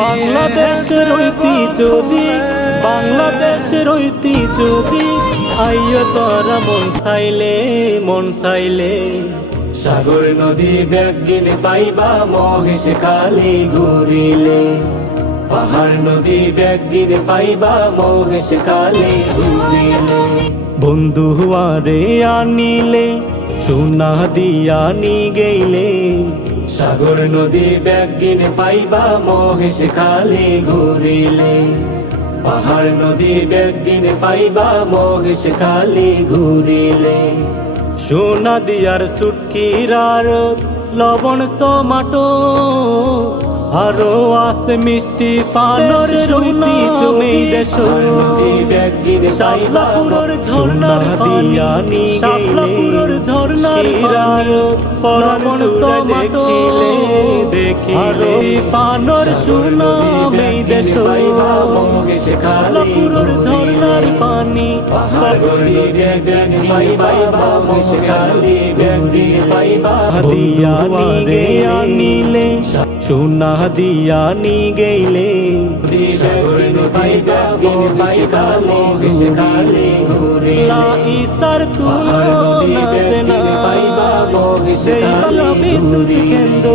বাংলাদেশের ঐতিহ্য দিক, বাংলাদেশের ঐতিহ্য দিক, আইয় তোরা মন চাইলে সাগর নদী ব্যাগিনে পাইবা মহেশ খালি ঘুরিলে। পাহাড় নদী ব্যাগিনে পাইবা মহেশ খালি ঘুরিলে। বন্ধু আরে আনিলে সোনা দিয়া নি গেইলে। সাগর নদী ব্যাগিনে পাইবা মহেশ খালি ঘুরিলে। পাহাড় নদী ব্যাগিনে পাইবা মহেশ খালি ঘুরিলে। সোনা দিয়ার সুটকির আরত লবণ সমাটো, আরো আছে মিষ্টি পানর রুটি জমি দেশ। শাপলাপুরের ঝর্ণার দিয়া নি শাপলাপুরের ঝর্ণার লবণ সমাটো দেখিলে পানর সোনা মেই দেশ। শাপলাপুরের ঝর্ণার পানি দিয়া নি আনিলে সোনা দিয়া নি গেইলে। লা ইসার তুলনা বিদ্যুৎ কেন্দ্র।